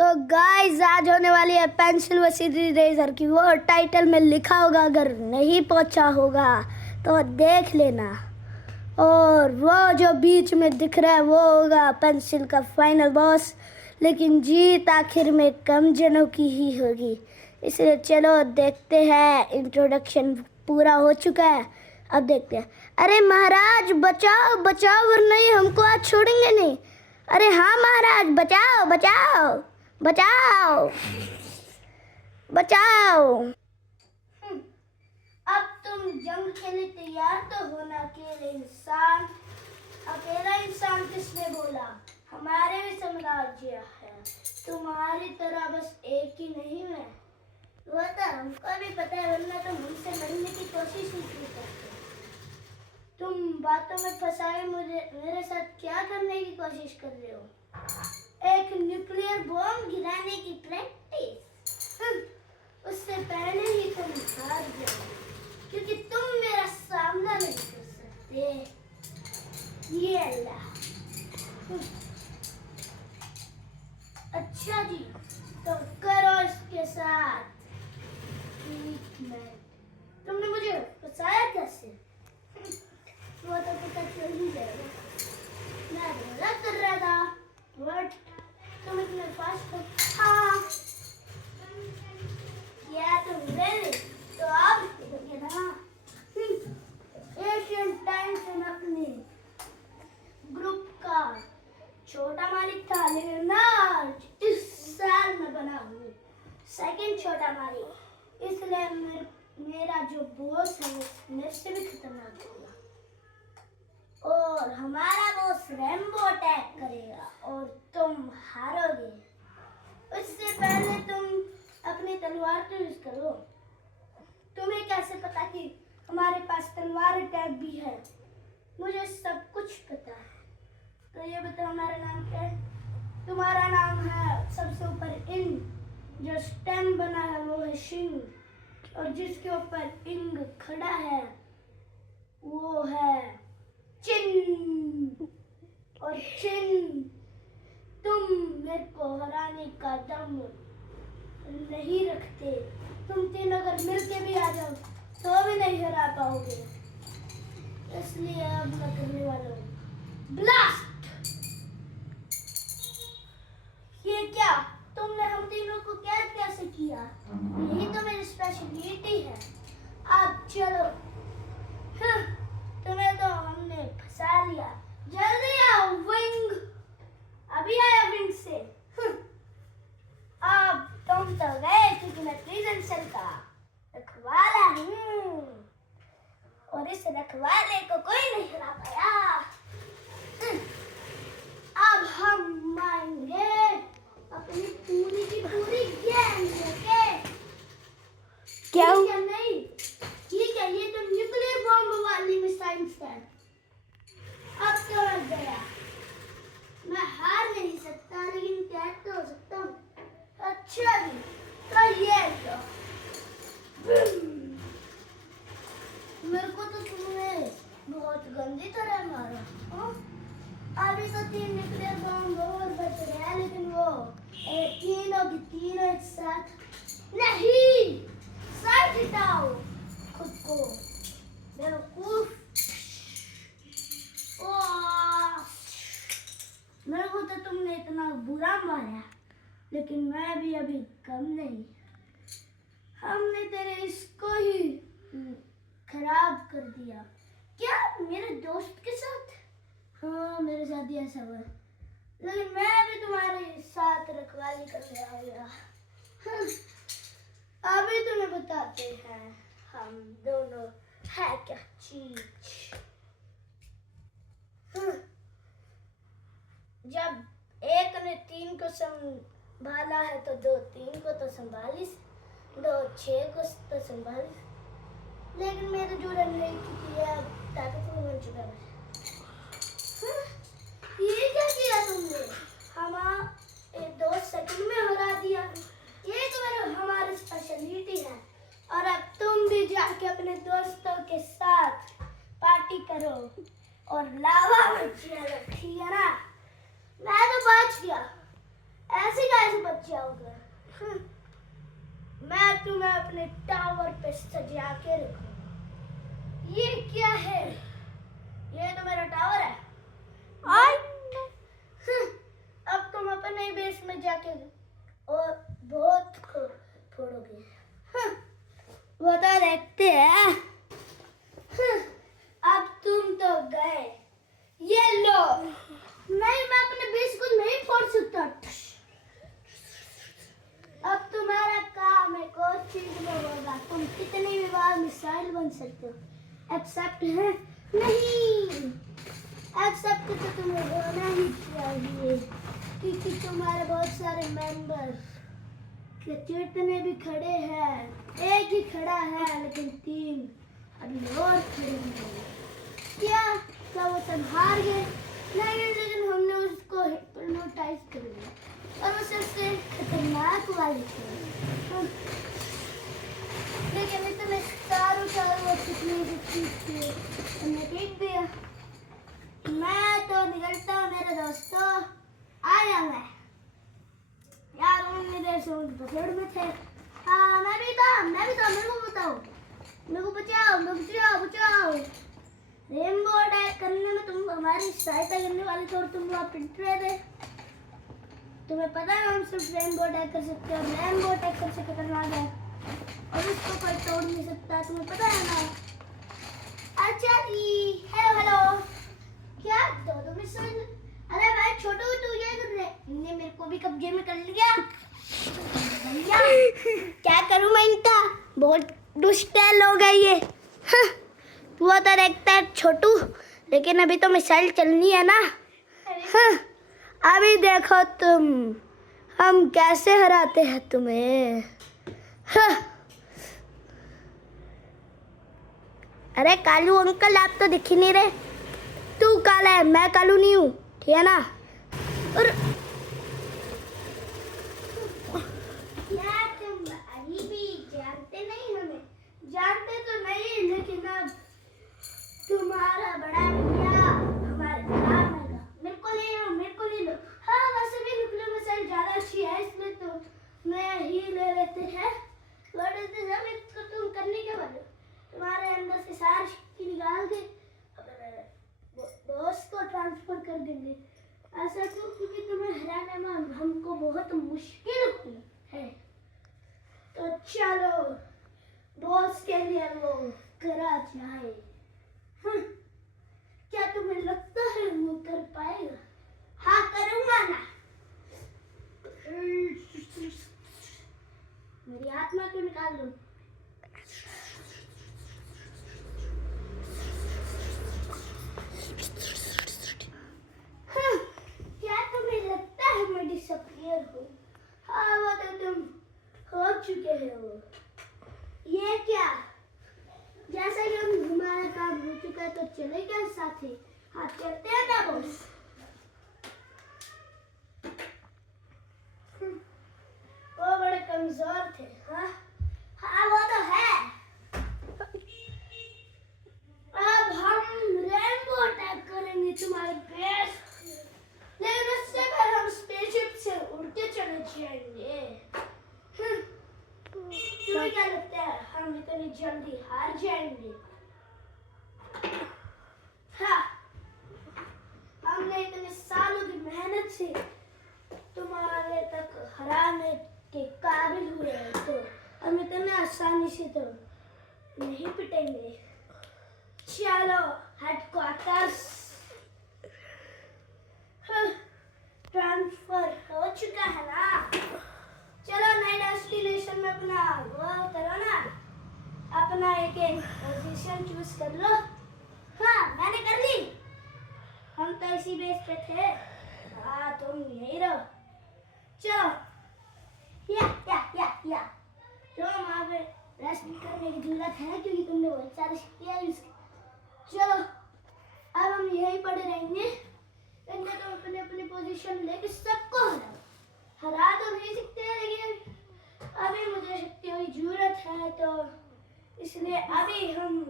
तो गाइस आज होने वाली है पेंसिल वसीली इरेजर की। वो टाइटल में लिखा होगा, अगर नहीं पहुंचा होगा तो देख लेना। और वो जो बीच में दिख रहा है वो होगा पेंसिल का फाइनल बॉस, लेकिन जीत आखिर में कम जनों की ही होगी। इसलिए चलो देखते हैं। इंट्रोडक्शन पूरा हो चुका है, अब देखते हैं। अरे महाराज बचाओ बचाओ, वरना ये हमको आज छोड़ेंगे नहीं। अरे हाँ महाराज, बचाओ बचाओ बचाओ बचाओ। अब तुम जंग के लिए तैयार तो होना। अकेला इंसान किसने बोला? हमारे भी साम्राज्य है, तुम्हारी तरह बस एक ही नहीं है। वो तो हमको भी पता है, वरना तुम हमसे लड़ने की कोशिश ही क्यों करते? तुम बातों में फंसाए मुझे। मेरे साथ क्या करने की कोशिश कर रहे हो? एक न्यूक्लियर बॉम्ब गिराने की प्रैक्टिस। उससे पहले ही तुम हार जाओ, क्योंकि तुम मेरा सामना नहीं कर सकते। ये अल्लाह। अच्छा जी, तो करो इसके साथ ट्रीटमेंट। तुमने मुझे फंसाया कैसे? वो तो पता चल ही जाएगा। मैं मजाक कर रहा था। बट तुम इतने फास्ट हो। हाँ क्या तुम गए? तो आप देखोगे ना। एशियन टाइम से मैं अपने ग्रुप का छोटा मालिक था, लेकिन आज इस साल में बना हूँ सेकंड छोटा मालिक। इसलिए मेरा जो बॉस है वो मेरे से भी खतरनाक होगा। और हमारा बॉस रैम्बो अटैक करेगा और तुम हारोगे। उससे पहले तुम अपनी तलवार तो यूज करो। तुम्हें कैसे पता कि हमारे पास तलवार अटैक भी है? मुझे सब कुछ पता है। तो ये बताओ, हमारा नाम क्या है? तुम्हारा नाम है सबसे ऊपर इंग, जो स्टेम बना है वो है शिंग, और जिसके ऊपर इंग खड़ा है वो है चिन। और चिन, तुम मेरे को हराने का दम नहीं रखते। तुम तीन अगर मिलके भी आ जाओ तो भी नहीं हरा पाओगे। इसलिए अब मैं करने वाला हूँ ब्लास्ट। ये क्या? तुमने हम तीनों को क्या कैसे किया? यही तो मेरी स्पेशलिटी है। अब चलो। तुम्हें तो हमने फंसा लिया। जल्दी आओ विंग। अभी आया विंग से। अब तुम तो गए, क्योंकि मैं प्रिजन सेल का रखवाला हूँ, और इस रखवाले को कोई नहीं हरा पाया। अब हम आएंगे अपनी पूरी की पूरी गैंग लेके। क्या नहीं? ठीक है, ये तो न्यूक्लियर बॉम्ब वाली मिसाइल है। अब समझ गया। मैं हार नहीं सकता, लेकिन क्या तो हो सकता हूँ। अच्छा जी, तो ये लो। मेरे को तो तुमने बहुत गंदी तरह मारा। अभी तो 3 न्यूक्लियर बॉम्ब और बच रहे हैं, लेकिन वो तीनों की तीनों एक साथ नहीं। साइड हटाओ खुद को, बेवकूफ। मेरे को तो तुमने इतना बुरा मारा, लेकिन मैं भी अभी कम नहीं। हमने तेरे इसको ही खराब कर दिया। क्या मेरे दोस्त के साथ? हाँ, मेरे साथ ही ऐसा हुआ, लेकिन मैं भी तुम्हारे साथ रखवाली करने आया। अभी तुम्हें बताते हैं हम दोनों है क्या चीज। जब एक ने 3 को संभाला है तो 2 3 को तो संभालिस, 2 6 को तो संभालिस। लेकिन मेरे जो रणनीति की है अब ताकतवर बन चुका है। ये क्या किया तुमने? हमारे 2 सेकंड में हरा दिया। ये तो हमारी स्पेशलिटी है। और अब तुम भी जाके अपने दोस्तों के साथ पार्टी करो और लावा में चलो, ठीक है ना? मैं तो बच गया। ऐसे कैसे बच जाओगे। मैं तुम्हें अपने टावर पे सजा के रखूंगा। ये क्या है? ये तो मेरा टावर है। अब तुम अपने बेस में जाके और बहुत फोड़ोगे। वो तो देखते हैं। अब तुम तो गए। ये लो। नहीं, मैं अपने बेस को नहीं फोड़ सकता। अब तुम्हारा काम एक और चीज में होगा। तुम कितनी भी बार मिसाइल बन सकते हो। एक्सेप्ट है? नहीं, एक्सेप्ट तो तुम्हें होना ही चाहिए, क्योंकि तुम्हारे बहुत सारे मेंबर जितने भी खड़े हैं, एक ही खड़ा है लेकिन 3 अभी और खड़े हैं। क्या वो सब हार गए? नहीं, लेकिन हमने उसको हिप्नोटाइज कर दिया और वो सबसे खतरनाक वाली थी। लेकिन इतने चारों कितनी थी, हमने देख दिया। मैं तो निकलता हूँ मेरे दोस्तों। आया मैं यार, मेरे सोच पकड़ में थे। हाँ, मैं भी था। मेरे को बताओ, मेरे को बचाओ। रेनबो अटैक करने में तुम हमारी सहायता करने वाले थे और तुम वहाँ पिट रहे थे। तुम्हें पता है हम सिर्फ रेनबो अटैक कर सकते हैं। रेनबो अटैक सबसे खतरनाक है और उसको कोई तोड़ नहीं सकता, तुम्हें पता है ना? अच्छा जी, हेलो। क्या दो मिसाइल? अरे भाई छोटू, तू क्या कर रहे? इनने मेरे को भी कब्जे में कर लिया। भैया क्या करूं मैं इनका? बहुत दुष्ट लोग है ये। वो तो देखता है छोटू, लेकिन अभी तो मिसाइल चलनी है ना। अभी देखो तुम, हम कैसे हराते हैं तुम्हें। अरे कालू अंकल, आप तो दिख ही नहीं रहे। तू काला है, मैं कालू नहीं हूँ, ठीक है ना? और क्या तुम अभी भी जानते नहीं हमें? जानते तो नहीं, लेकिन अब तुम्हारा बड़ा भैया हमारे काम आएगा। मेरे को ले लो। हाँ, वैसे भी न्यूक्लियर मिसाइल ज्यादा अच्छी है, इसलिए तो मैं ही ले लेते हैं। What is this? अब इसको तुम करने के वाले हो? तुम्हारे अंदर से सारी शक्ति निकाल के बॉस को ट्रांसफर कर देंगे। ऐसा क्यों? क्योंकि तुम्हें हराने में हमको बहुत मुश्किल होती है। तो चलो बॉस के लिए वो करा जाए। क्या तुम्हें लगता है वो कर पाएगा? हाँ, करूँगा ना। मेरी आत्मा को निकाल लो। क्या तुम्हें लगता है मैं डिसअपियर हूँ? हाँ, वो तो तुम हो चुके हो। ये क्या? जैसा कि हमारा काम हो चुका है तो चले क्या साथी? हाँ, चलते हैं ना बॉस। वो बड़े कमजोर थे। हाँ, वो तो है। अब हम रेनबो अटैक करेंगे तुम्हारे बेस, लेकिन उससे पहले हम स्पेसशिप से उड़ के चले जाएंगे। तुम्हें क्या लगता है हम इतनी जल्दी हार जाएंगे? हाँ, हमने इतने सालों की मेहनत से तुम्हारे तक हराने के काबिल हुए हैं, तो हम इतने आसानी से तो नहीं पिटेंगे। चलो हेडक्वार्टर्स। ट्रांसफर हो चुका है ना? चलो नए डेस्टिनेशन में अपना वो करो ना, अपना एक पोजीशन चूज कर लो। हाँ, मैंने कर ली। हम तो इसी बेस पे थे। हाँ, तुम यहीं रहो। चलो या तो वहाँ पे रेस्ट करने की जरूरत है, क्योंकि तुमने बहुत सारी शक्तियाँ यूज की। चलो अब हम यहीं पड़े रहेंगे। इनने तो अपने पोजीशन लेके सबको हरा तो नहीं सकते, लेकिन अभी मुझे शक्तियों की जरूरत है, तो इसलिए अभी हम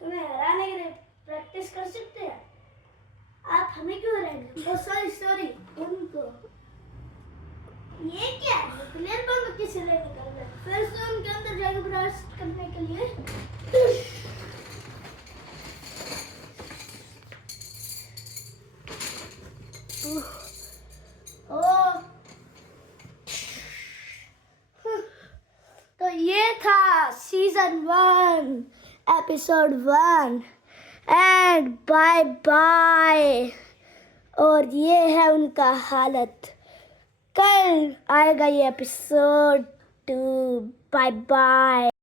तुम्हें हराने के लिए प्रैक्टिस कर सकते हैं। आप हमें क्यों हराएंगे? सॉरी उनको। ये क्या है? न्यूक्लियर बम किस लिए निकल रहा है? फिर से उनके अंदर जाएंगे ब्लास्ट करने के लिए। ओ, तो ये था season 1 episode 1 and bye bye. और ये है उनका हालत। कल आएगा ये एपिसोड 2। Bye bye.